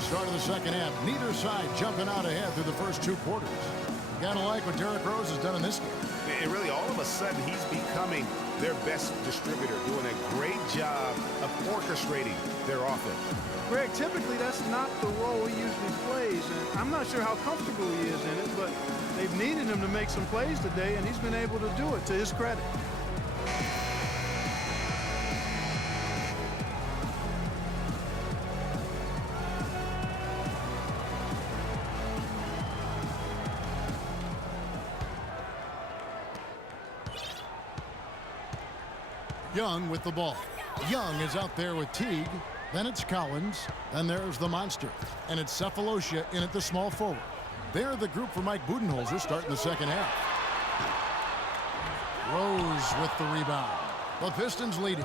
the start of the second half. Neither side jumping out ahead through the first 2 quarters. Gotta like what Derrick Rose has done in this game. And really, all of a sudden, he's becoming their best distributor, doing a great job of orchestrating their offense. Greg, typically that's not the role he usually plays, and I'm not sure how comfortable he is in it, but they've needed him to make some plays today, and he's been able to do it to his credit. Young with the ball. Young is out there with Teague. Then it's Collins. Then there's the monster. And it's Cephalosha in at the small forward. They're the group for Mike Budenholzer starting the second half. Rose with the rebound. The Pistons leading.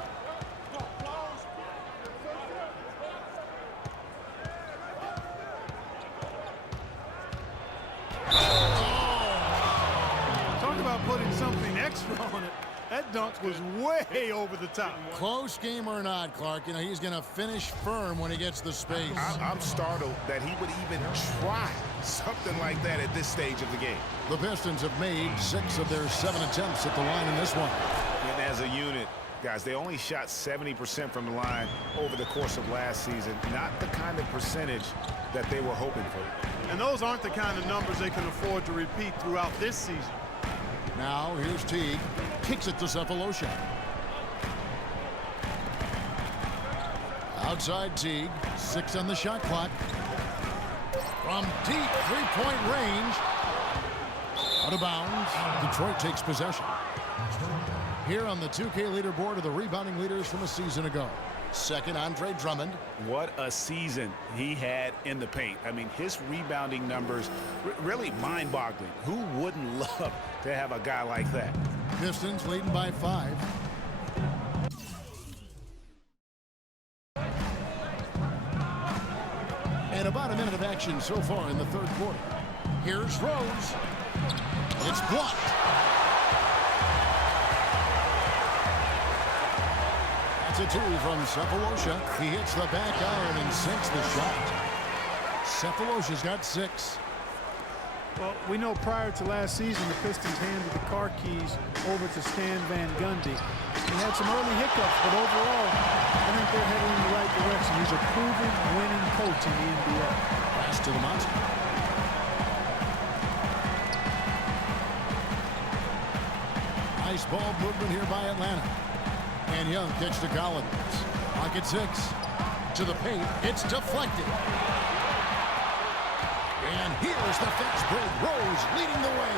Talk about putting something extra on it. That dunk was way over the top. Close game or not, Clark, you know, he's going to finish firm when he gets the space. I'm startled that he would even try something like that at this stage of the game. The Pistons have made 6 of their 7 attempts at the line in this one. And as a unit, guys, they only shot 70% from the line over the course of last season. Not the kind of percentage that they were hoping for. And those aren't the kind of numbers they can afford to repeat throughout this season. Now here's Teague. Kicks it to Cephalosha. Outside Teague. 6 on the shot clock. From deep 3-point range. Out of bounds. Detroit takes possession. Here on the 2K leaderboard are the rebounding leaders from a season ago. Second, Andre Drummond. What a season he had in the paint. I mean, his rebounding numbers really mind-boggling. Who wouldn't love to have a guy like that? Pistons leading by 5. And about a minute of action so far in the third quarter. Here's Rose. It's blocked. That's a 2 from Cephalosha. He hits the back iron and sinks the shot. Cephalosha's got 6. Well, we know prior to last season, the Pistons handed the car keys over to Stan Van Gundy. He had some early hiccups, but overall, I think they're heading in the right direction. He's a proven winning coach in the NBA. Pass to the monster. Nice ball movement here by Atlanta. And Young kicks to Collins. Pocket 6. To the paint. It's deflected. And here's the fast break. Rose leading the way.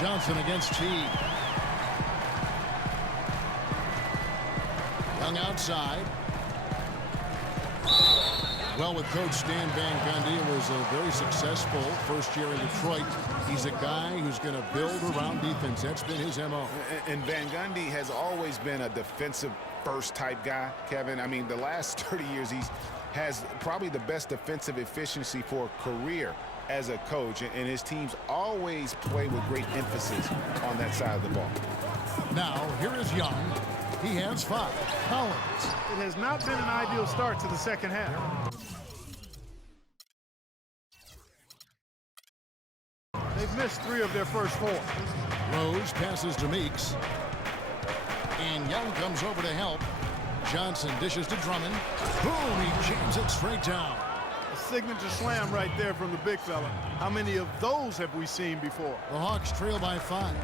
Johnson against Teague. Young outside. Well, with Coach Stan Van Gundy, it was a very successful first year in Detroit. He's a guy who's going to build around defense. That's been his MO. And Van Gundy has always been a defensive first type guy, Kevin. I mean, the last 30 years, he has probably the best defensive efficiency for a career as a coach. And his teams always play with great emphasis on that side of the ball. Now, here is Young. He has 5. Collins. It has not been an ideal start to the second half. They've missed 3 of their first 4. Rose passes to Meeks. And Young comes over to help. Johnson dishes to Drummond. Boom, he jams it straight down. A signature slam right there from the big fella. How many of those have we seen before? The Hawks trail by 5.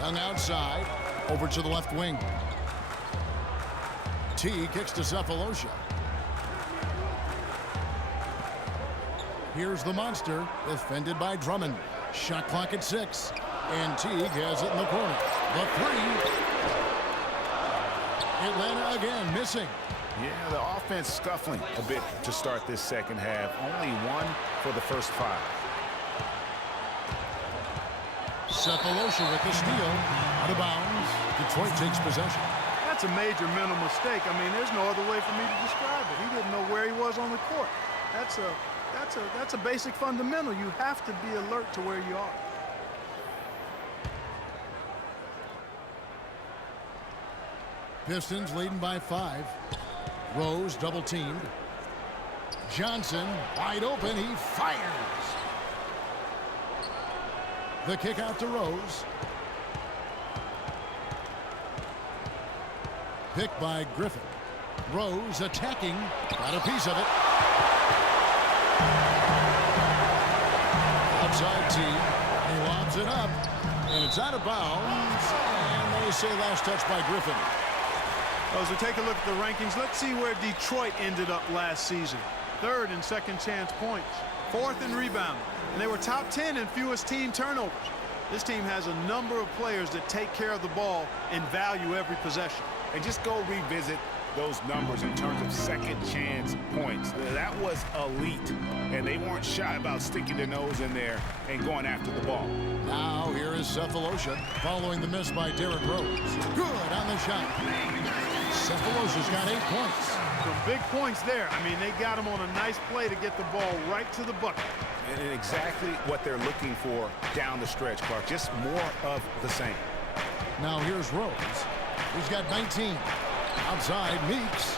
Young outside, over to the left wing. T kicks to Cephalosha. Here's the monster, defended by Drummond. Shot clock at 6. And Teague has it in the corner. The 3. Atlanta again missing. Yeah, the offense scuffling a bit to start this second half. Only 1 for the first 5. Cephalosha with the steal. Out of bounds. Detroit takes possession. That's a major mental mistake. I mean, there's no other way for me to describe it. He didn't know where he was on the court. That's a basic fundamental. You have to be alert to where you are. Pistons leading by 5. Rose double teamed. Johnson wide open. He fires. The kick out to Rose. Picked by Griffin. Rose attacking. Got a piece of it. Outside T. He lobs it up. And it's out of bounds. And they say last touch by Griffin. Well, as we take a look at the rankings, let's see where Detroit ended up last season. 3rd in second chance points. 4th in rebounding. And they were top 10 in fewest team turnovers. This team has a number of players that take care of the ball and value every possession. And just go revisit those numbers in terms of second chance points. That was elite. And they weren't shy about sticking their nose in there and going after the ball. Now here is Cephalosha following the miss by Derrick Rose. Good on the shot. Cephalosha's got 8 points. Some big points there. I mean, they got him on a nice play to get the ball right to the bucket. And exactly what they're looking for down the stretch, Clark. Just more of the same. Now here's Rose. He's got 19. Outside, Meeks.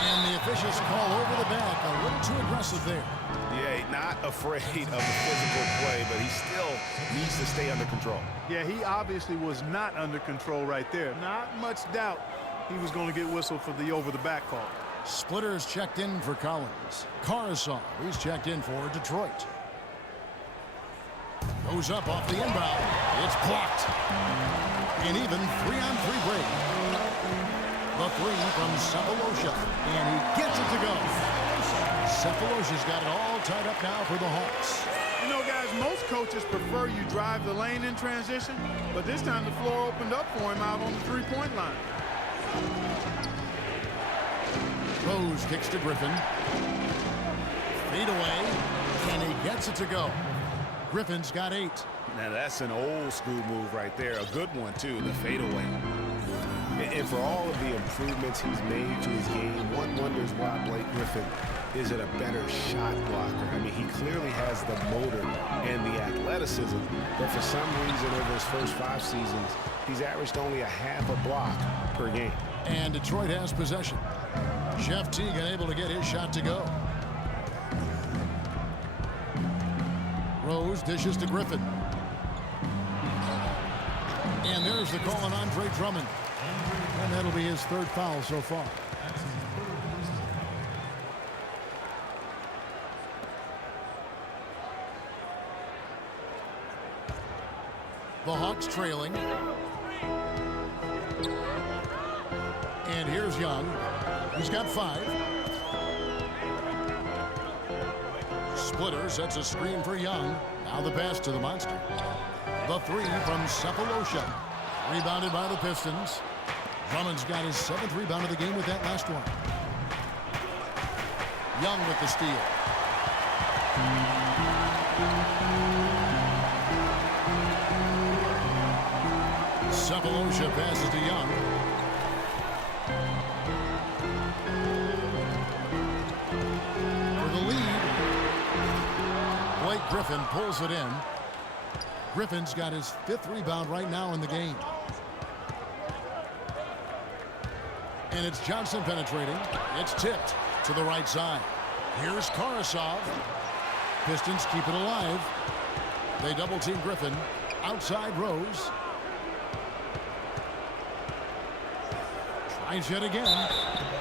And the officials call over the back. A little too aggressive there. Yeah, not afraid of the physical play, but he still needs to stay under control. Yeah, he obviously was not under control right there. Not much doubt he was going to get whistled for the over-the-back call. Splitters checked in for Collins. Caruso, he's checked in for Detroit. Goes up off the inbound. It's blocked. And even 3-on-3 break. The 3 from Cephalosha. And he gets it to go. Cephalosha's got it all tied up now for the Hawks. You know, guys, most coaches prefer you drive the lane in transition, but this time the floor opened up for him out on the three-point line. Rose kicks to Griffin. Fade away, and he gets it to go. Griffin's got 8. Now that's an old school move right there. A good one, too, the fadeaway. And for all of the improvements he's made to his game, one wonders why Blake Griffin isn't a better shot blocker. I mean, he clearly has the motor and the athleticism, but for some reason over his first 5 seasons, he's averaged only a half a block per game. And Detroit has possession. Jeff Teague unable to get his shot to go. Rose dishes to Griffin. And there's the call on Andre Drummond. And that'll be his 3rd foul so far. The Hawks trailing. And here's Young. He's got 5. Splitter sets a screen for Young. Now the pass to the monster. The 3 from Cephalosha. Rebounded by the Pistons. Drummond's got his 7th rebound of the game with that last one. Young with the steal. Cephalosha passes to Young. For the lead. Blake Griffin pulls it in. Griffin's got his 5th rebound right now in the game. And it's Johnson penetrating. It's tipped to the right side. Here's Caruso. Pistons keep it alive. They double team Griffin. Outside Rose. Tries yet again.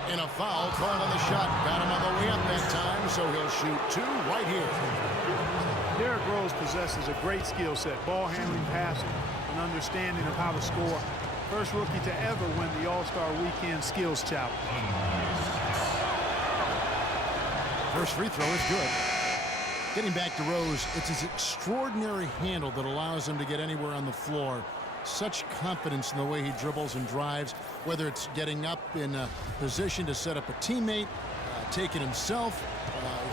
And a foul called on the shot. Got him on the way up that time, so he'll shoot 2 right here. Derrick Rose possesses a great skill set, ball handling, passing, and understanding of how to score. First rookie to ever win the All-Star Weekend Skills Challenge. First free throw is good. Getting back to Rose, it's his extraordinary handle that allows him to get anywhere on the floor. Such confidence in the way he dribbles and drives, whether it's getting up in a position to set up a teammate, take it himself.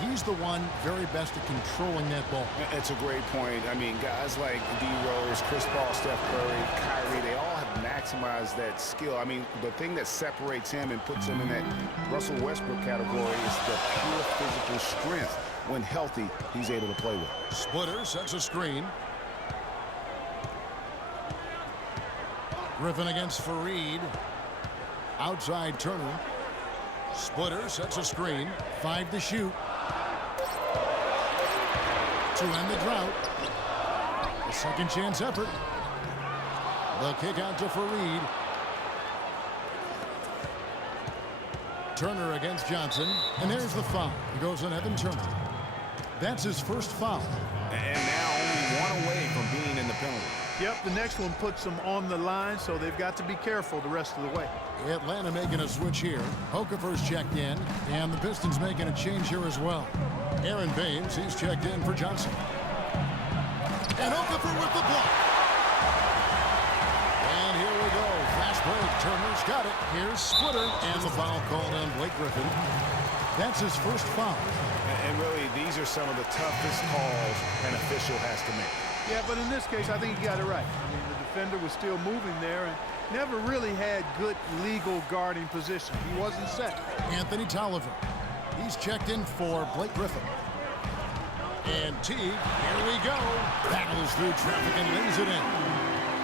He's the one very best at controlling that ball. It's a great point. I mean, guys like D. Rose, Chris Paul, Steph Curry, Kyrie, they all have maximized that skill. I mean, the thing that separates him and puts him in that Russell Westbrook category is the pure physical strength. When healthy, he's able to play with. Splitter sets a screen. Griffin against Fareed. Outside Turner. Splitter sets a screen. 5 to shoot. To end the drought. A second chance effort. The kick out to Fareed. Turner against Johnson. And there's the foul. It goes on Evan Turner. That's his first foul. And now only one away from being in the penalty. Yep, the next one puts them on the line, so they've got to be careful the rest of the way. Atlanta making a switch here. Okafor's checked in, and the Pistons making a change here as well. Aaron Baines, he's checked in for Johnson. And Okafor with the block. And here we go. Fast break. Turner's got it. Here's Splitter, and the foul called on Blake Griffin. That's his first foul. And really, these are some of the toughest calls an official has to make. Yeah, but in this case, I think he got it right. I mean, the defender was still moving there and never really had good legal guarding position. He wasn't set. Anthony Tolliver. He's checked in for Blake Griffin. And Teague, here we go. Battles through traffic and lays it in.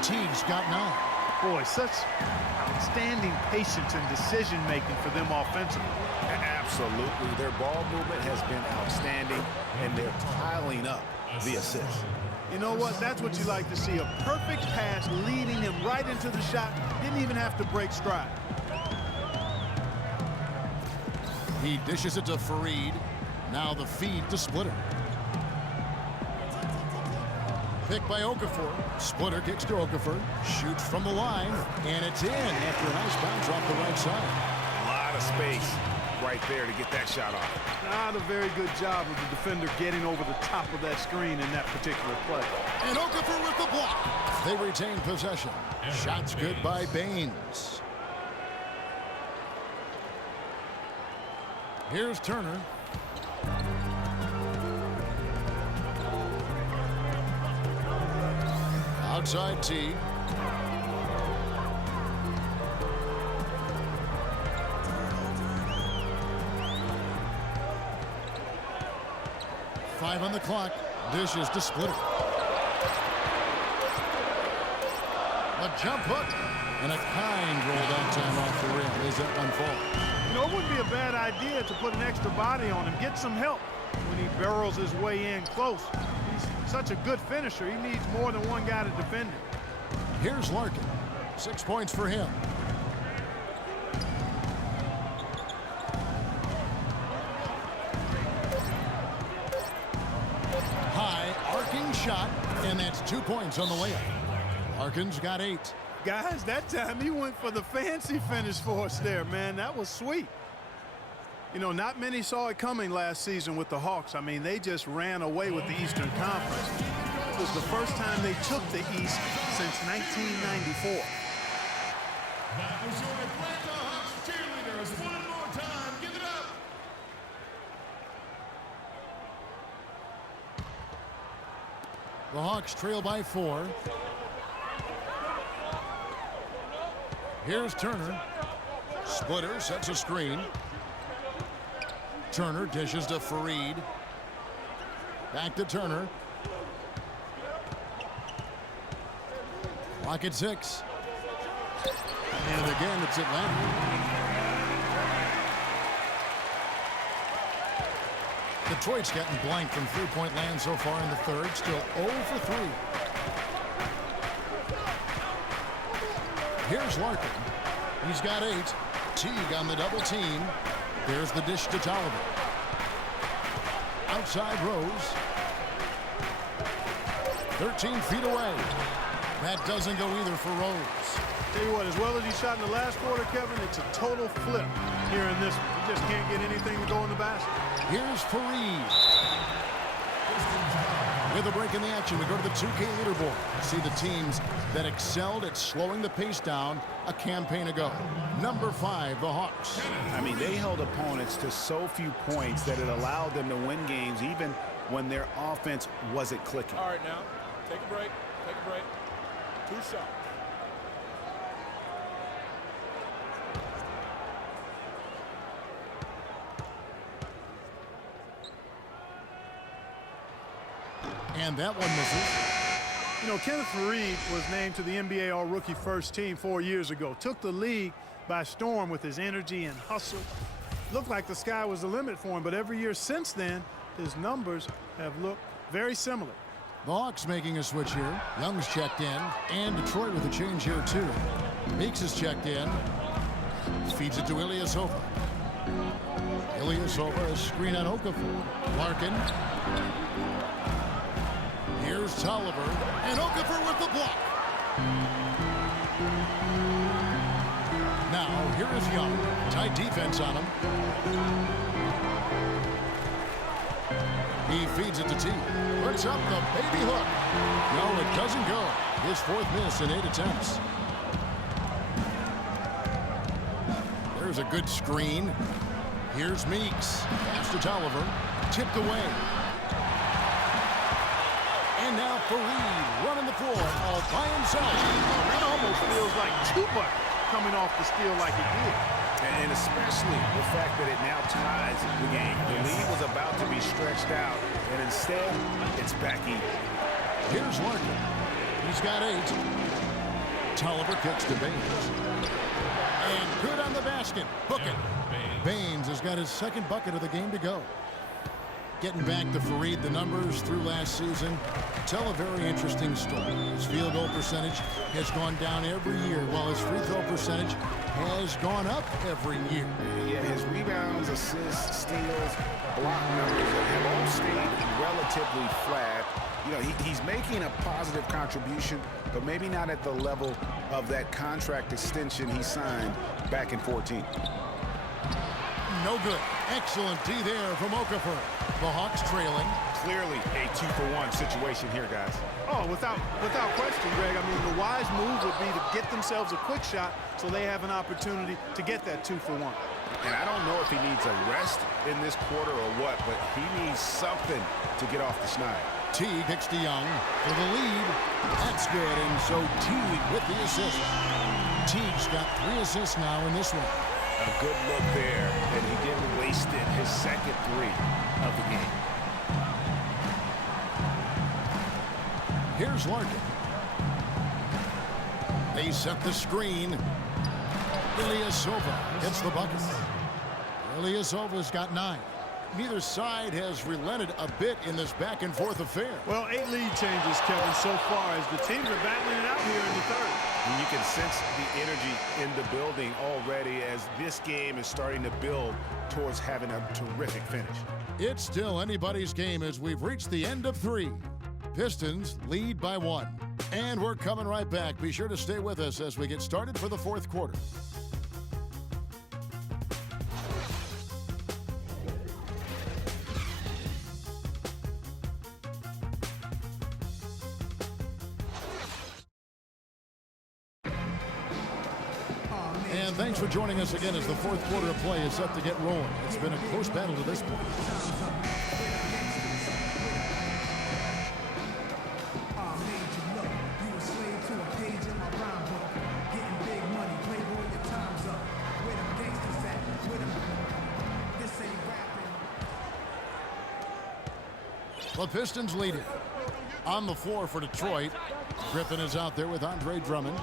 Teague's got 9. Boy, such outstanding patience and decision-making for them offensively. Absolutely. Their ball movement has been outstanding, and they're piling up the assists. You know what? That's what you like to see. A perfect pass leading him right into the shot. Didn't even have to break stride. He dishes it to Fareed. Now the feed to Splitter. Picked by Okafor. Splitter kicks to Okafor. Shoots from the line. And it's in after a nice bounce off the right side. A lot of space right there to get that shot off. Not a very good job of the defender getting over the top of that screen in that particular play. And Okafor with the block. They retain possession. Shots good by Baines. Here's Turner. Outside Teague. Five on the clock. Dishes to Splitter. A jump hook. And a kind roll that time off the rim. Is that one fall? You know, it wouldn't be a bad idea to put an extra body on him. Get some help when he barrels his way in close. He's such a good finisher. He needs more than one guy to defend him. Here's Larkin. 6 points for him. High arcing shot, and that's 2 points on the layup. Larkin's got 8. Guys, that time he went for the fancy finish for us there, man. That was sweet. You know, not many saw it coming last season with the Hawks. I mean, they just ran away with the Eastern Conference. It was the first time they took the East since 1994. That was your Atlanta Hawks cheerleaders. One more time. Give it up. The Hawks trail by 4. Here's Turner. Splitter sets a screen. Turner dishes to Fareed. Back to Turner. Clock at 6. And again, it's Atlanta. Detroit's gotten blank from three-point land so far in the third. Still 0 for 3. Here's Larkin. He's got 8. Teague on the double team. There's the dish to Tolliver. Outside Rose. 13 feet away. That doesn't go either for Rose. Tell you what, as well as he shot in the last quarter, Kevin, it's a total flip here in this one. He just can't get anything to go in the basket. Here's Fareed. With a break in the action, we go to the 2K leaderboard. See the teams that excelled at slowing the pace down a campaign ago. Number 5, the Hawks. I mean, they held opponents to so few points that it allowed them to win games even when their offense wasn't clicking. All right, now, take a break. Take a break. 2 shots. And that one misses. You know, Kenneth Fareed was named to the NBA All-Rookie First Team 4 years ago. Took the league by storm with his energy and hustle. Looked like the sky was the limit for him, but every year since then, his numbers have looked very similar. The Hawks making a switch here. Young's checked in, and Detroit with a change here too. Meeks is checked in. Feeds it to Ilyasova. Ilyasova, a screen on Okafor. Larkin. Here's Tolliver, and Okafor with the block. Now, here is Young. Tight defense on him. He feeds it to T. Puts up the baby hook. No, it doesn't go. His fourth miss in 8 attempts. There's a good screen. Here's Meeks. Pass to Tolliver. Tipped away. And now Fareed running the floor all by himself. It almost feels like too much coming off the steal like it did. And especially the fact that it now ties the game. The lead was about to be stretched out, and instead, it's back even. Here's Larkin. He's got 8. Tolliver kicks to Baines. And good on the basket. Book it. Baines has got his second bucket of the game to go. Getting back to Fareed, the numbers through last season tell a very interesting story. His field goal percentage has gone down every year, while his free throw percentage has gone up every year. Yeah, his rebounds, assists, steals, block numbers have all stayed relatively flat. You know, he's making a positive contribution, but maybe not at the level of that contract extension he signed back in 2014. No good. Excellent D there from Okafor. The Hawks trailing. Clearly a 2-for-1 situation here, guys. Oh, without question, Greg. I mean, the wise move would be to get themselves a quick shot so they have an opportunity to get that 2-for-1. And I don't know if he needs a rest in this quarter or what, but he needs something to get off the schneid. Teague kicks to Young for the lead. That's good, and so Teague with the assist. Teague's got 3 assists now in this one. A good look there, and he didn't waste it. His second 3 of the game. Here's Larkin. They set the screen. Ilyasova hits the bucket. Ilyasova's got 9. Neither side has relented a bit in this back-and-forth affair. Well, 8 lead changes, Kevin, so far as the teams are battling it out here in the third. And you can sense the energy in the building already as this game is starting to build towards having a terrific finish. It's still anybody's game as we've reached the end of 3. Pistons lead by 1. And we're coming right back. Be sure to stay with us as we get started for the 4th quarter. And thanks for joining us again as the 4th quarter of play is set to get rolling. It's been a close battle to this point. The Pistons lead it. On the floor for Detroit, Griffin is out there with Andre Drummond.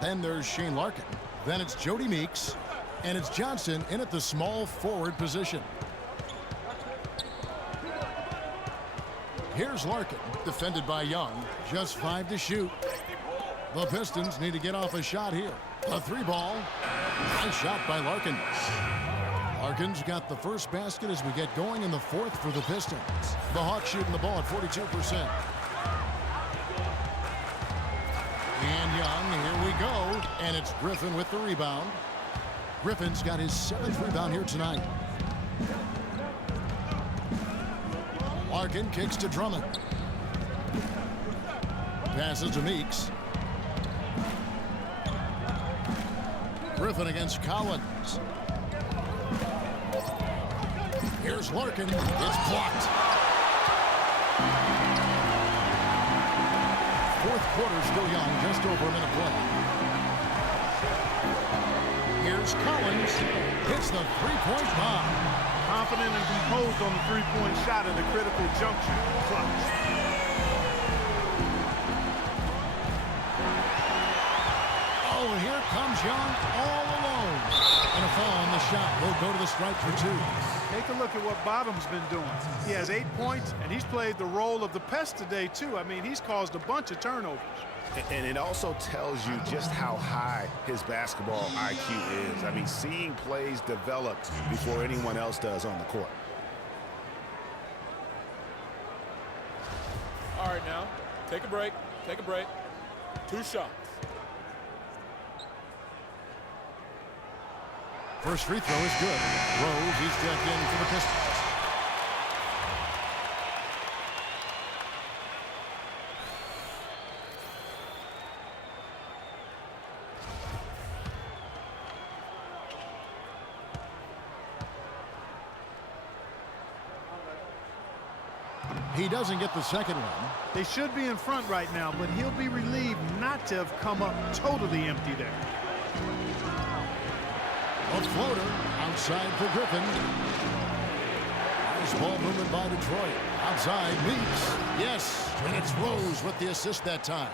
Then there's Shane Larkin. Then it's Jody Meeks. And it's Johnson in at the small forward position. Here's Larkin, defended by Young. Just 5 to shoot. The Pistons need to get off a shot here. A 3-ball. Nice shot by Larkin. Larkin's got the first basket as we get going in the 4th for the Pistons. The Hawks shooting the ball at 42%. And Young, here we go. And it's Griffin with the rebound. Griffin's got his 7th rebound here tonight. Larkin kicks to Drummond. Passes to Meeks. Griffin against Collins. Here's Larkin. It's blocked. 4th quarter still young, just over a minute play. Here's Collins. Hits the 3-point bomb. Confident and composed on the 3-point shot at a critical juncture. Clutch. Oh, and here comes Young all alone. And a foul on the shot. He'll go to the stripe for 2. Take a look at what Bottom's been doing. He has 8 points, and he's played the role of the pest today, too. I mean, he's caused a bunch of turnovers. And it also tells you just how high his basketball IQ is. I mean, seeing plays develop before anyone else does on the court. All right, now, take a break. Take a break. 2 shots. First free throw is good. Rose, he's checked in for the Pistons. He doesn't get the second one. They should be in front right now, but he'll be relieved not to have come up totally empty there. A floater outside for Griffin. Nice ball movement by Detroit. Outside, Meeks. Yes, and it's Rose with the assist that time.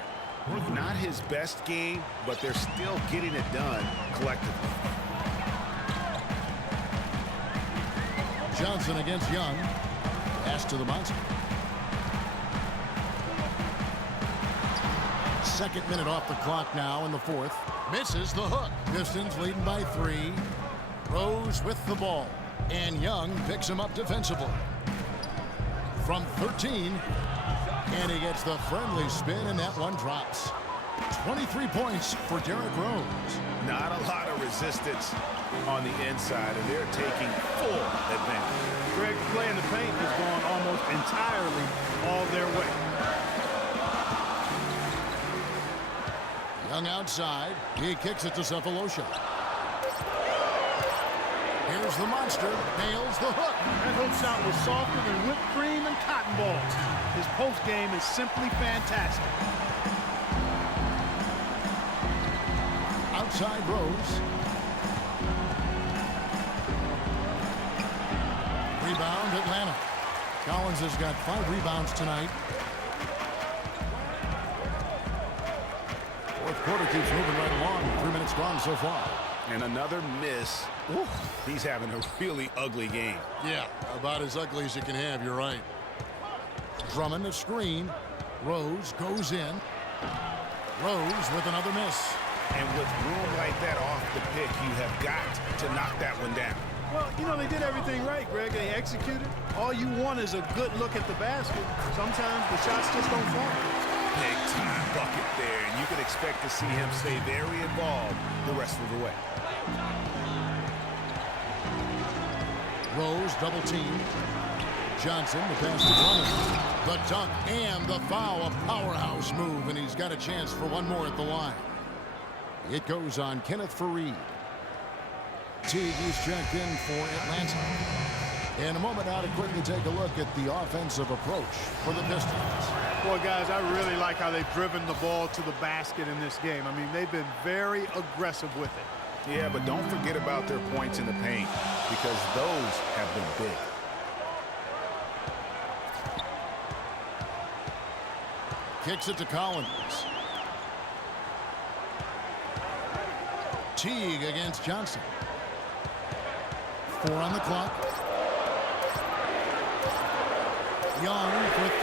Not his best game, but they're still getting it done collectively. Johnson against Young. Pass to the monster. Second minute off the clock now in the fourth. Misses the hook. Pistons leading by 3. Rose with the ball. And Young picks him up defensively. From 13. And he gets the friendly spin, and that one drops. 23 points for Derrick Rose. Not a lot of resistance on the inside, and they're taking full advantage. Greg, play in the paint has gone almost entirely all their way. Young outside. He kicks it to Cephalosha. Here's the monster. Nails the hook. That hook shot was softer than whipped cream and cotton balls. His post game is simply fantastic. Outside Rose. Rebound Atlanta. Collins has got 5 rebounds tonight. Fourth quarter keeps moving right along. 3 minutes gone so far. And another miss. Ooh, he's having a really ugly game. Yeah, about as ugly as you can have, you're right. Drummond the screen. Rose goes in. Rose with another miss. And with room like that off the pick, you have got to knock that one down. Well, you know, they did everything right, Greg. They executed. All you want is a good look at the basket. Sometimes the shots just don't fall. Big time bucket there, and you can expect to see him stay very involved the rest of the way. Rose double team. Johnson the pass to Drummond. The dunk and the foul. A powerhouse move, and he's got a chance for one more at the line. It goes on Kenneth Faried. Teague is checked in for Atlanta. In a moment now to quickly take a look at the offensive approach for the Pistons. Boy, guys, I really like how they've driven the ball to the basket in this game. I mean, they've been very aggressive with it. Yeah, but don't forget about their points in the paint, because those have been big. Kicks it to Collins. Teague against Johnson. 4 on the clock. Young for 3,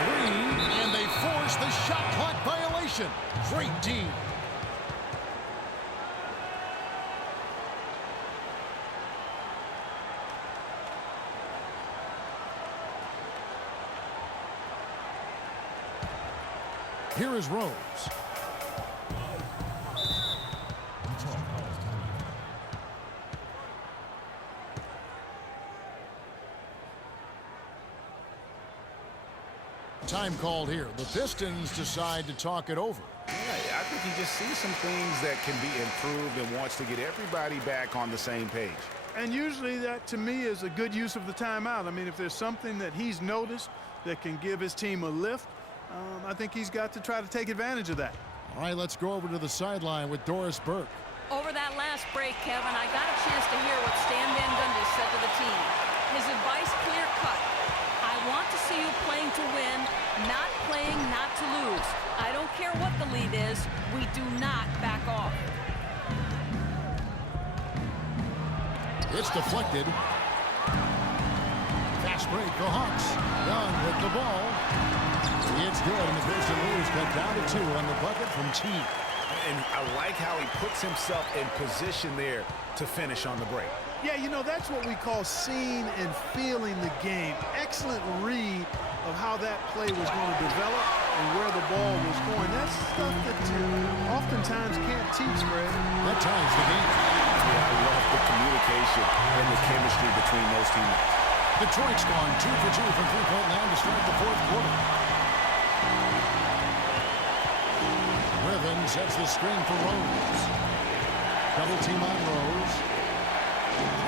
and they force the shot clock violation. Great team. Here is Rose. Time called here. The Pistons decide to talk it over. Yeah, I think he just sees some things that can be improved and wants to get everybody back on the same page. And usually that, to me, is a good use of the timeout. I mean, if there's something that he's noticed that can give his team a lift, I think he's got to try to take advantage of that. All right, let's go over to the sideline with Doris Burke. Over that last break, Kevin, I got a chance to hear what Stan Van Gundy said to the team. His advice clear-cut. I want to see you playing to win, not playing not to lose. I don't care what the lead is. We do not back off. It's deflected. Fast break, the Hawks. Young with the ball. It's good, and the Pistons cut down to 2 on the bucket from T. And I like how he puts himself in position there to finish on the break. Yeah, you know, that's what we call seeing and feeling the game. Excellent read of how that play was going to develop and where the ball was going. That's stuff that you oftentimes can't teach, Fred. That ties the game. Yeah, I love the communication and the chemistry between those teammates. Detroit's gone 2 for 2 from three-point land to start the fourth quarter. Griffin sets the screen for Rose. Double team on Rose.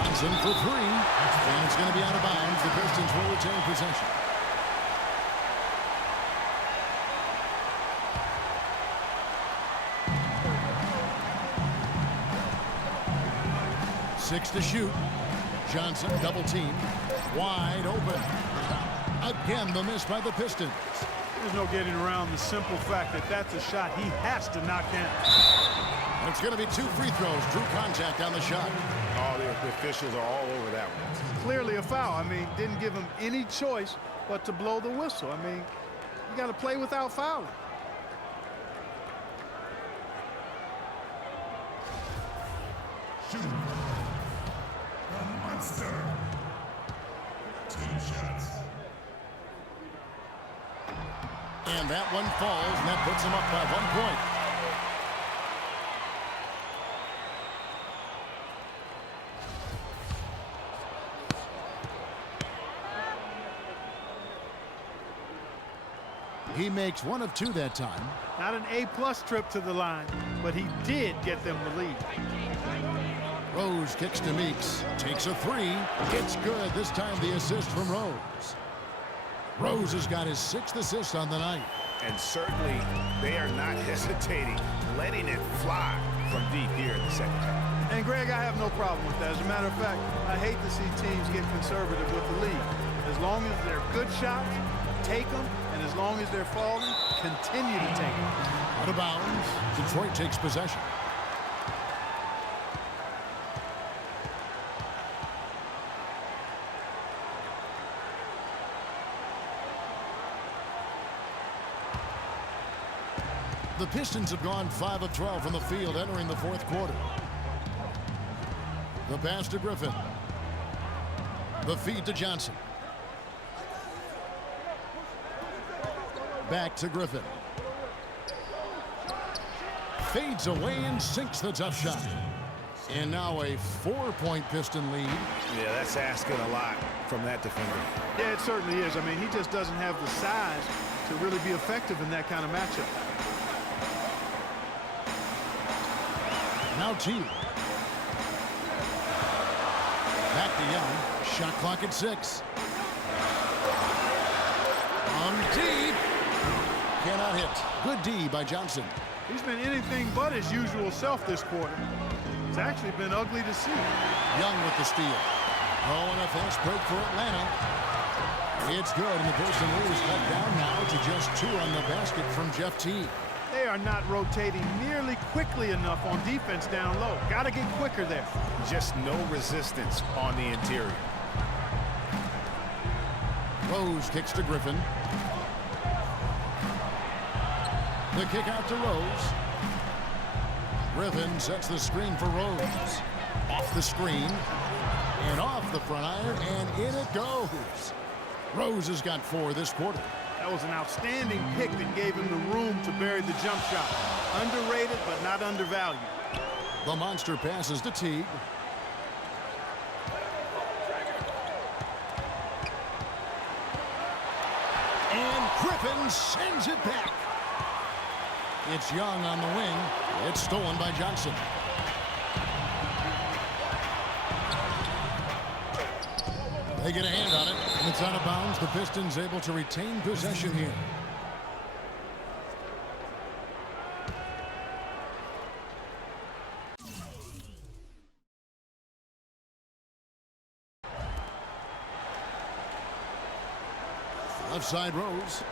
Johnson for 3. And it's going to be out of bounds. The Pistons will retain possession. Six to shoot. Johnson double team. Wide open. Again, the miss by the Pistons. There's no getting around the simple fact that that's a shot he has to knock down. It's going to be 2 free throws. Drew contact on the shot. Oh, the officials are all over that one. Clearly a foul. I mean, didn't give him any choice but to blow the whistle. I mean, you got to play without fouling. Shooting. The monster. 2 shots. And that one falls, and that puts him up by 1 point. He makes 1 of 2 that time. Not an A-plus trip to the line, but he did get them the lead. Rose kicks to Meeks. Takes a 3. It's good. This time the assist from Rose. Rose has got his 6th assist on the night. And certainly they are not hesitating, letting it fly from deep here in the second half. And Greg, I have no problem with that. As a matter of fact, I hate to see teams get conservative with the lead. As long as they're good shots, take them. And as long as they're falling, continue to take them. Out of bounds. Detroit takes possession. The Pistons have gone 5 of 12 from the field entering the fourth quarter. The pass to Griffin. The feed to Johnson. Back to Griffin. Fades away and sinks the tough shot. And now a 4-point Piston lead. Yeah, that's asking a lot from that defender. Yeah, it certainly is. I mean, he just doesn't have the size to really be effective in that kind of matchup. Now T. Back to Young. Shot clock at 6. On deep. Cannot hit. Good D by Johnson. He's been anything but his usual self this quarter. It's actually been ugly to see. Young with the steal. Oh, and a fast break for Atlanta. It's good, and the Pistons is cut down now to just 2 on the basket from Jeff T. They are not rotating nearly quickly enough on defense down low. Got to get quicker there. Just no resistance on the interior. Rose kicks to Griffin. The kick out to Rose. Griffin sets the screen for Rose. Off the screen. And off the front iron. And in it goes. Rose has got 4 this quarter. That was an outstanding pick that gave him the room to bury the jump shot. Underrated, but not undervalued. The monster passes to Teague. And Griffin sends it back. It's Young on the wing. It's stolen by Johnson. They get a hand on it, and it's out of bounds. The Pistons able to retain possession here. Left side Rose.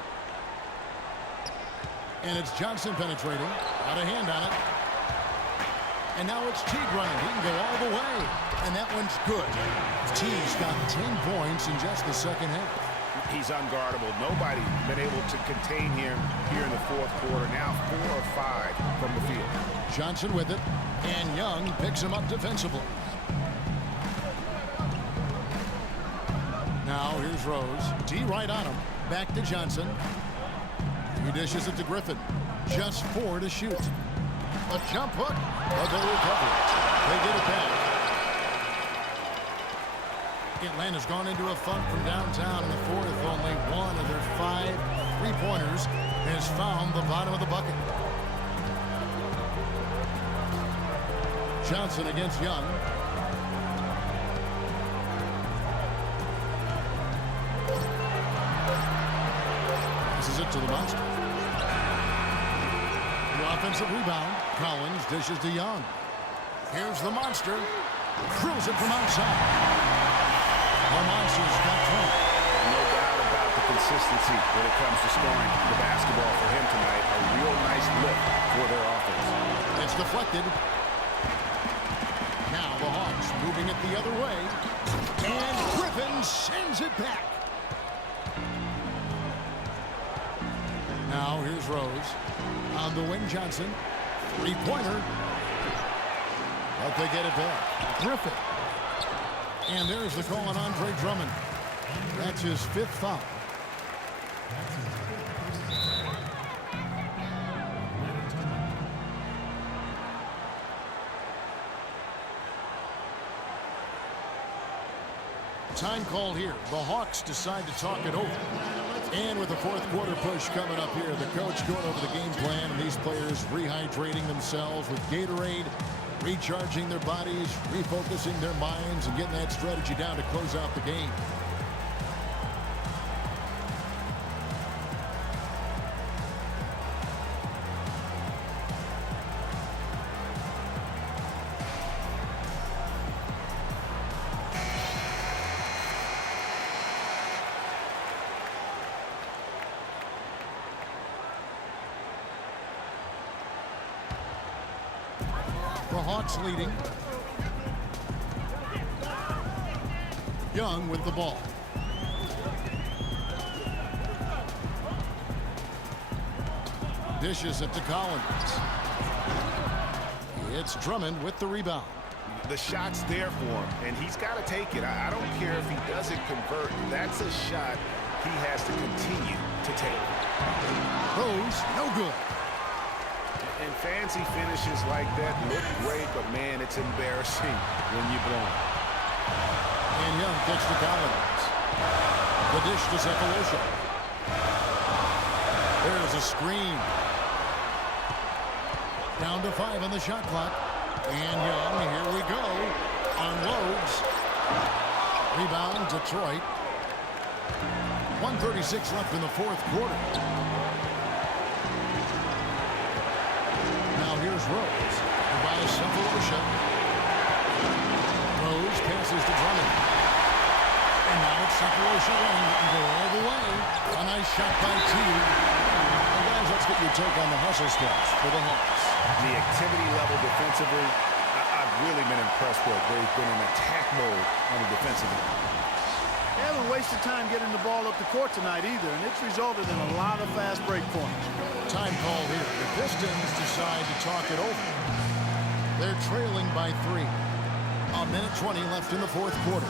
And it's Johnson penetrating. Got a hand on it. And now it's Teague running. He can go all the way. And that one's good. Teague's got 10 points in just the second half. He's unguardable. Nobody been able to contain him here in the fourth quarter. Now 4 or 5 from the field. Johnson with it. And Young picks him up defensively. Now here's Rose. D right on him. Back to Johnson. He dishes it to Griffin. Just 4 to shoot. A jump hook. But they recover it. They get it back. Atlanta's gone into a funk from downtown in the fourth. Only one of their 5 3-pointers has found the bottom of the bucket. Johnson against Young. This is it to the monster. The offensive rebound. Collins dishes to Young. Here's the monster. Drills it from outside. The monster's got 20. No doubt about the consistency when it comes to scoring the basketball for him tonight. A real nice look for their offense. It's deflected. Now the Hawks moving it the other way. And Griffin sends it back. Now here's Rose. On the wing, Johnson. 3-pointer. But they get it back. Griffin. And there's the call on Andre Drummond. That's his 5th foul. Time called here. The Hawks decide to talk it over. And with the fourth quarter push coming up here, the coach going over the game plan, and these players rehydrating themselves with Gatorade, recharging their bodies, refocusing their minds, and getting that strategy down to close out the game. The Hawks leading. Young with the ball. Dishes it to Collins. It's Drummond with the rebound. The shot's there for him, and he's got to take it. I don't care if he doesn't convert. That's a shot he has to continue to take. Rose, no good. And fancy finishes like that look great, but man, it's embarrassing when you blow them. And Young gets to Collins. The dish to Cephalosha. There's a screen. Down to 5 on the shot clock. And Young, here we go. Unloads. Rebound, Detroit. 1:36 left in the fourth quarter. Now here's Rose. By Cephalosha. Rose passes to Drummond. And now it's Cephalosha running. It can go all the way. A nice shot by Teague. And guys, let's get your take on the hustle steps for the Hawks. The activity level defensively, I've really been impressed with. They've been in attack mode on the defensive end. They haven't wasted time getting the ball up the court tonight either, and it's resulted in a lot of fast break points. Time call here. The Pistons decide to talk it over. They're trailing by 3. A minute 20 left in the fourth quarter.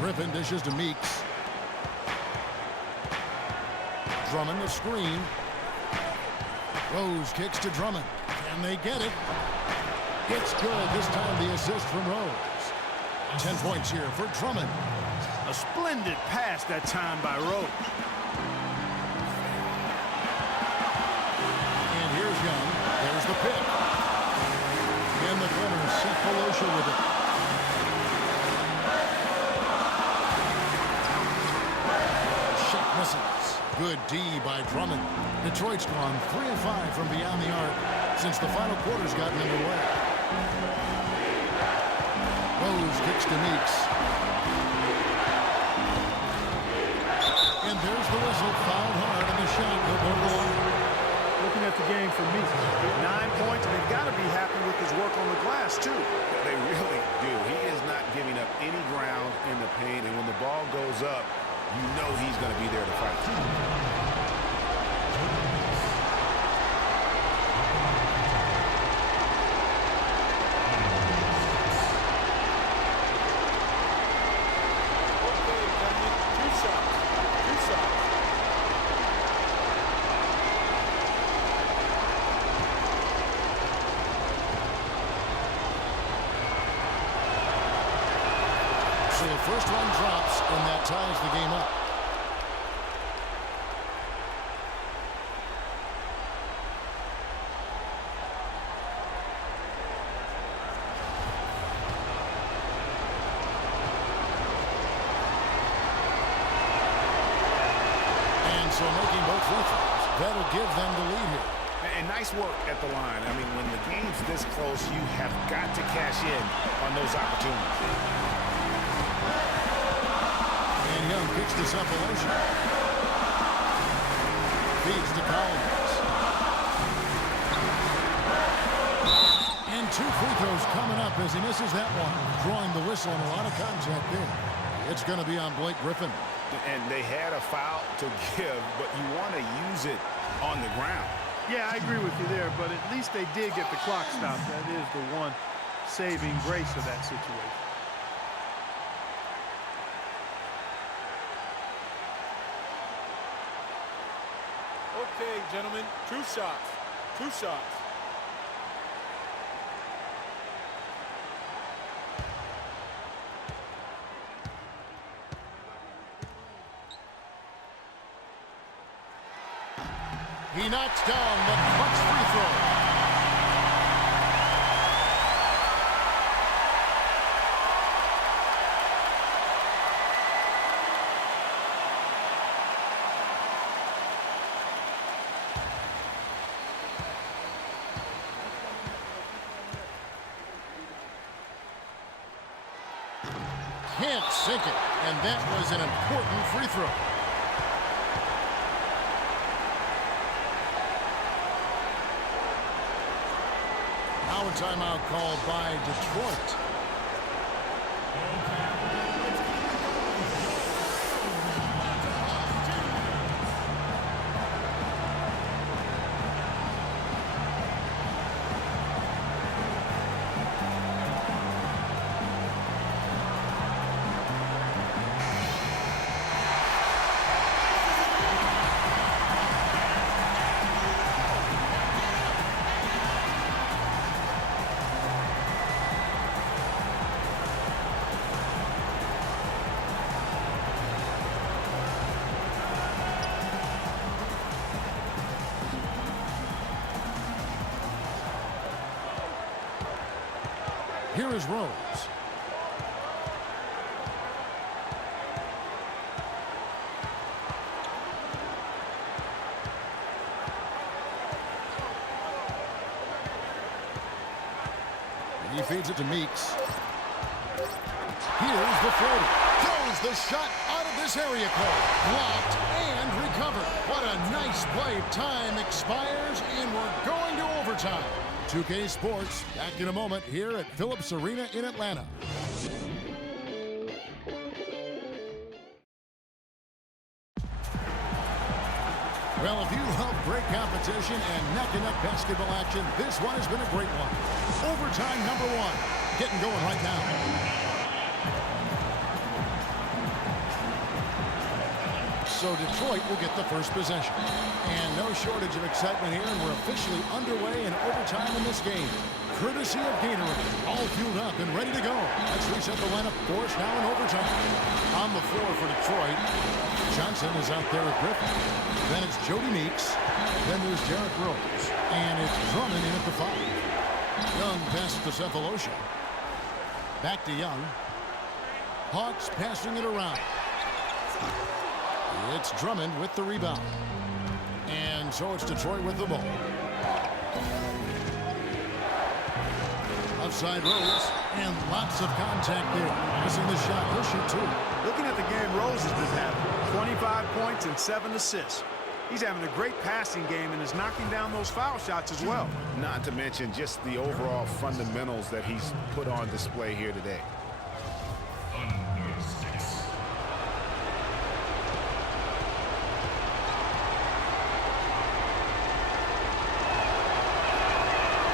Griffin dishes to Meeks. Drummond the screen. Rose kicks to Drummond. And they get it. It's good. This time the assist from Rose. 10 points here for Drummond. A splendid pass that time by Rose. And here's Young. There's the pick. In the corner, Cephalosha with it. Shot misses. Good D by Drummond. Detroit's gone 3 of 5 from beyond the arc since the final quarter's gotten underway. Rose kicks to Meeks. And there's the whistle. Fouled hard on the shot. He'll go to the line. Looking at the game for Meeks, 9 points, and they've got to be happy with his work on the glass, too. They really do. He is not giving up any ground in the paint, and when the ball goes up, you know he's going to be there to fight. So the first one drops, and that ties the game up. And so making both free throws, that'll give them the lead here. And nice work at the line. I mean, when the game's this close, you have got to cash in on those opportunities. And Young kicks to Cephalosha. Feeds to Collins. And 2 free throws coming up as he misses that one. Drawing the whistle and a lot of contact there. It's going to be on Blake Griffin. And they had a foul to give, but you want to use it on the ground. Yeah, I agree with you there, but at least they did get the clock stopped. That is the one saving grace of that situation. Okay, gentlemen, 2 shots. 2 shots. He knocks down the clutch free throw. Can't sink it, and that was an important free throw. Now a timeout called by Detroit. Here is Rose. He feeds it to Meeks. Here's the floater. Throws the shot out of this area code. Blocked and recovered. What a nice play. Time expires, and we're going to overtime. 2K Sports, back in a moment here at Phillips Arena in Atlanta. Well, if you love great competition and neck-and-neck basketball action, this one has been a great one. Overtime number 1, getting going right now. So Detroit will get the first possession. And no shortage of excitement here, and we're officially underway in overtime in this game. Courtesy of Gatorade, all fueled up and ready to go. Let's reset the lineup for us now in overtime. On the floor for Detroit, Johnson is out there with Griffin. Then it's Jody Meeks. Then there's Derrick Rose. And it's Drummond in at the 5. Young passes to Cephalosha. Back to Young. Hawks passing it around. It's Drummond with the rebound. And so it's Detroit with the ball. A side Rose, and lots of contact there. Missing the shot. He'll shoot two. Looking at the game Rose has been having, 25 points and 7 assists. He's having a great passing game and is knocking down those foul shots as well. Not to mention just the overall fundamentals that he's put on display here today.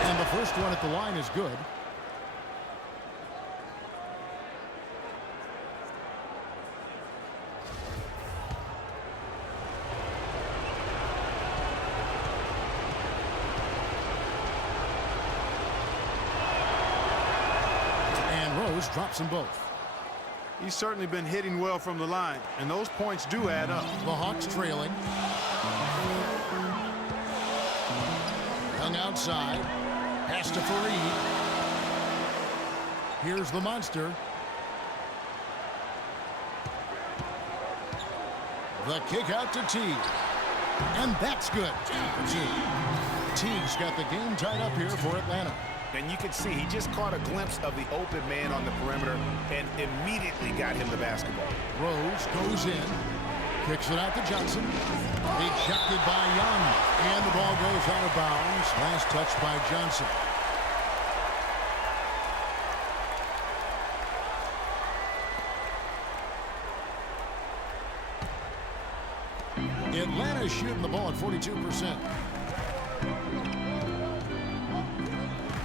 And the first one at the line is good. And Rose drops them both. He's certainly been hitting well from the line, and those points do add up. The Hawks trailing. Young outside. Pass to Fareed. Here's the monster. The kick out to Teague. And that's good. Teague's got the game tied up here for Atlanta. And you can see he just caught a glimpse of the open man on the perimeter and immediately got him the basketball. Rose goes in. Kicks it out to Johnson. Ejected by Young. And the ball goes out of bounds. Last touch by Johnson. Atlanta shooting the ball at 42%.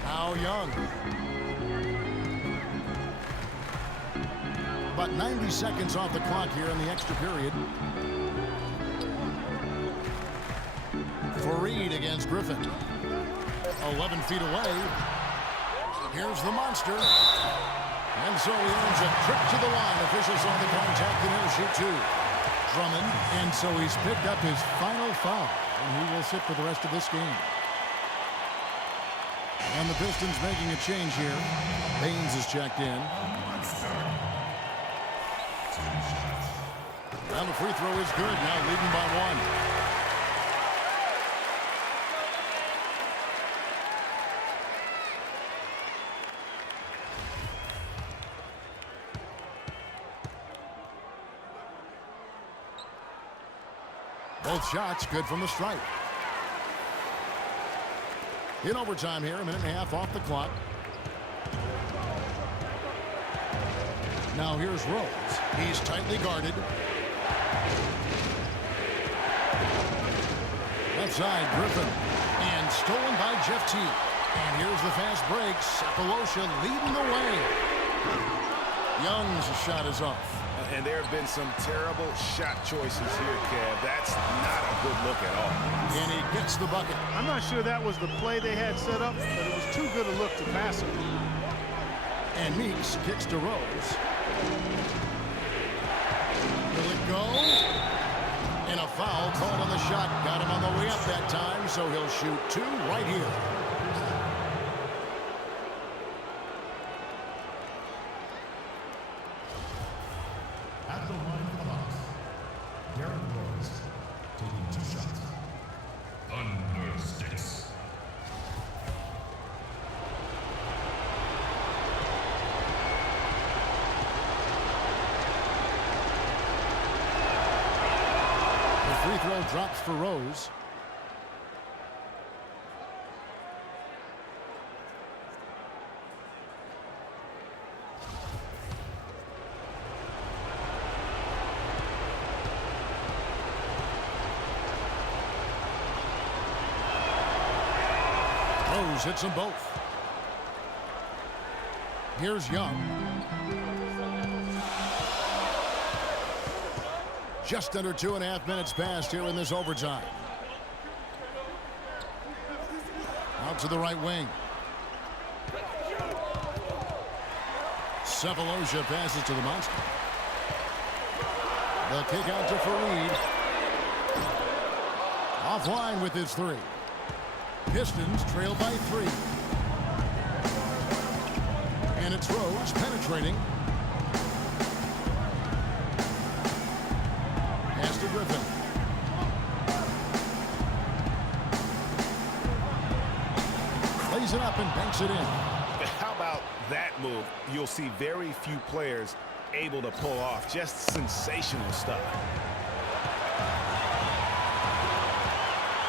Now Young. About 90 seconds off the clock here in the extra period. Fareed against Griffin. 11 feet away. Here's the monster. And so he earns a trip to the line. Officials on the contact, and he'll shoot two. Drummond, and so he's picked up his final foul, and he will sit for the rest of this game. And the Pistons making a change here. Baines is checked in. And the free throw is good, now leading by one. Both shots good from the stripe. In overtime here, a minute and a half off the clock. Now here's Rose. He's tightly guarded. Left side, Griffin. And stolen by Jeff Teague. And here's the fast break. Sapolosha leading the way. Young's shot is off. And there have been some terrible shot choices here, Kev. That's not a good look at all. And he gets the bucket. I'm not sure that was the play they had set up, but it was too good a look to pass him. And Meeks kicks to Rose. Will it go? And a foul called on the shot. Got him on the way up that time, so he'll shoot two right here. At the line for the Hawks, Derrick Rose taking 2 shots. Under 6. The free throw drops for Rose. Rose hits them both. Here's Young. Just under 2.5 minutes passed here in this overtime. Out to the right wing. Sapolosha passes to the monster. The kick out to Fareed. Offline with his three. Pistons trail by 3. And it's Rose penetrating. Pass to Griffin. Lays it up and banks it in. How about move you'll see very few players able to pull off. Just sensational stuff.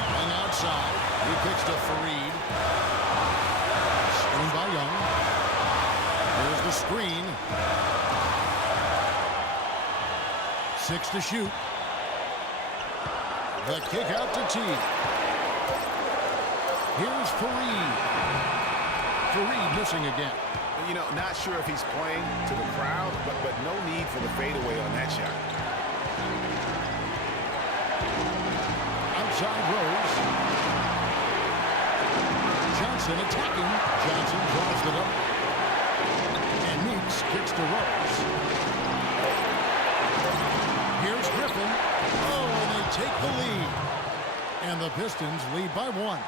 And outside, he kicks to Fareed. Screen by Young. There's the screen. 6 to shoot. The kick out to Teague. Here's Fareed. Fareed missing again. You know, not sure if he's playing to the crowd, but no need for the fadeaway on that shot. Outside Rose. Johnson attacking. Johnson draws the double. And Meeks kicks to Rose. Here's Griffin. Oh, and they take the lead. And the Pistons lead by 1.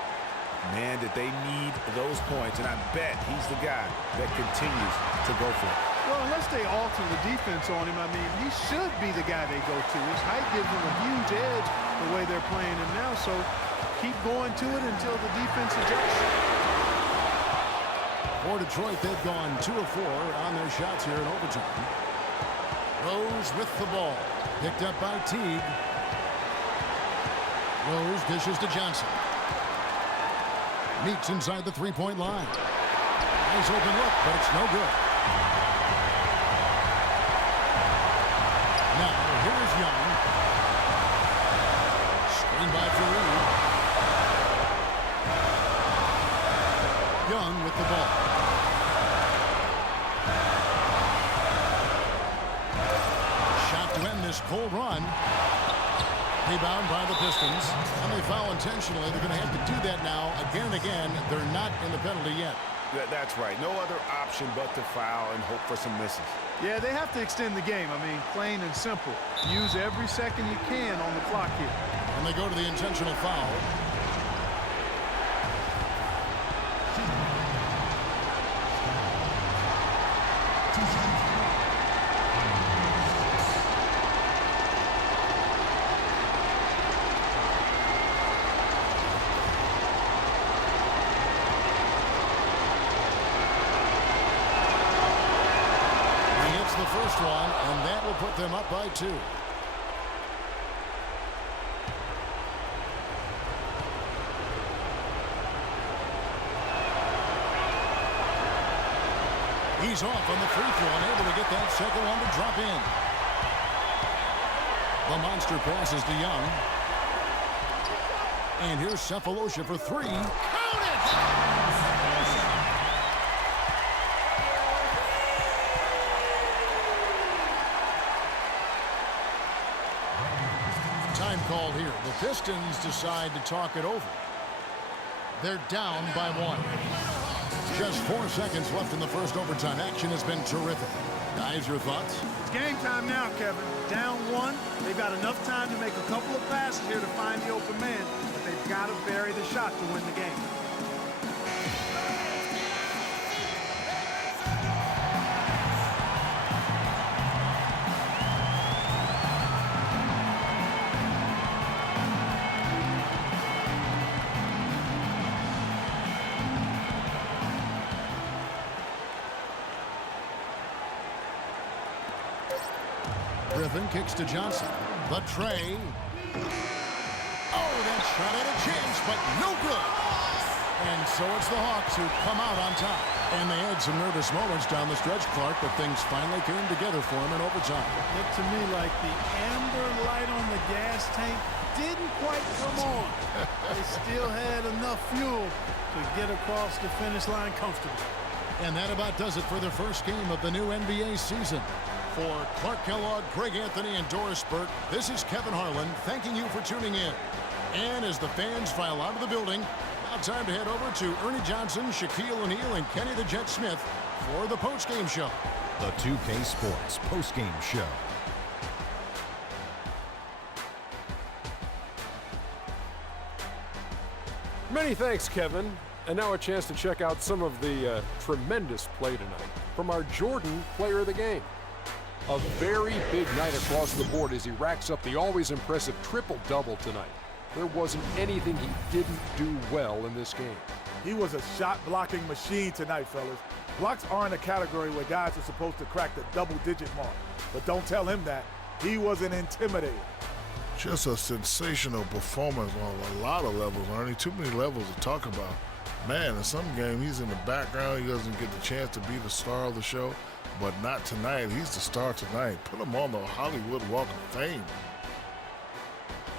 Man, did they need those points, and I bet he's the guy that continues to go for it. Well, unless they alter the defense on him, I mean, he should be the guy they go to. His height gives him a huge edge the way they're playing him now, so keep going to it until the defense adjusts. For Detroit, they've gone 2 of 4 on their shots here in overtime. Rose with the ball. Picked up by Teague. Rose dishes to Johnson. Meeks inside the three-point line. Nice open look, but it's no good. Now, here's Young. Screen by Fareed. Young with the ball. Shot to end this cold run. Rebound by the Pistons. And they foul intentionally. They're going to have to do that now again and again. They're not in the penalty yet. That's right. No other option but to foul and hope for some misses. Yeah, they have to extend the game. I mean, plain and simple. Use every second you can on the clock here. And they go to the intentional foul. The first one, and that will put them up by 2. He's off on the free throw and able to get that second one to drop in. The monster passes to Young. And here's Cephalosha for 3. Count it! Time called here. The Pistons decide to talk it over. They're down by 1. Just 4 seconds left in the first overtime. Action has been terrific. Guys, your thoughts? It's game time now, Kevin. Down 1. They've got enough time to make a couple of passes here to find the open man, but they've got to bury the shot to win the game. Griffin kicks to Johnson. The tray. Oh, that shot had a chance, but no good. And so it's the Hawks who come out on top. And they had some nervous moments down the stretch, Clark, but things finally came together for them in overtime. Looked to me like the amber light on the gas tank didn't quite come on. They still had enough fuel to get across the finish line comfortably. And that about does it for the first game of the new NBA season. For Clark Kellogg, Greg Anthony, and Doris Burke, this is Kevin Harlan thanking you for tuning in. And as the fans file out of the building, now time to head over to Ernie Johnson, Shaquille O'Neal, and Kenny the Jet Smith for the postgame show. The 2K Sports postgame show. Many thanks, Kevin. And now a chance to check out some of the tremendous play tonight from our Jordan player of the game. A very big night across the board as he racks up the always impressive triple-double tonight. There wasn't anything he didn't do well in this game. He was a shot-blocking machine tonight, fellas. Blocks aren't a category where guys are supposed to crack the double-digit mark. But don't tell him that. He was an intimidator. Just a sensational performance on a lot of levels, Ernie. Too many levels to talk about. Man, in some game, he's in the background. He doesn't get the chance to be the star of the show. But not tonight. He's the star tonight. Put him on the Hollywood Walk of Fame.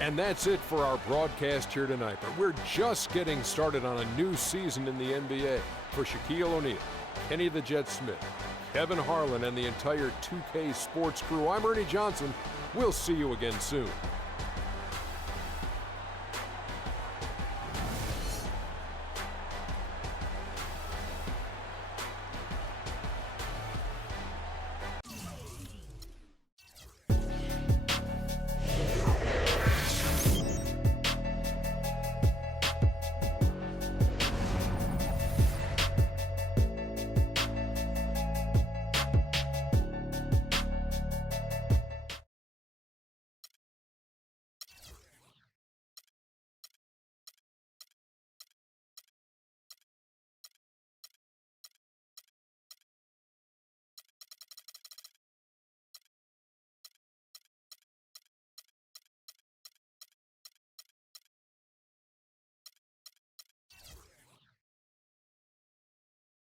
And that's it for our broadcast here tonight. But we're just getting started on a new season in the NBA. For Shaquille O'Neal, Kenny the Jet Smith, Kevin Harlan, and the entire 2K Sports crew, I'm Ernie Johnson. We'll see you again soon.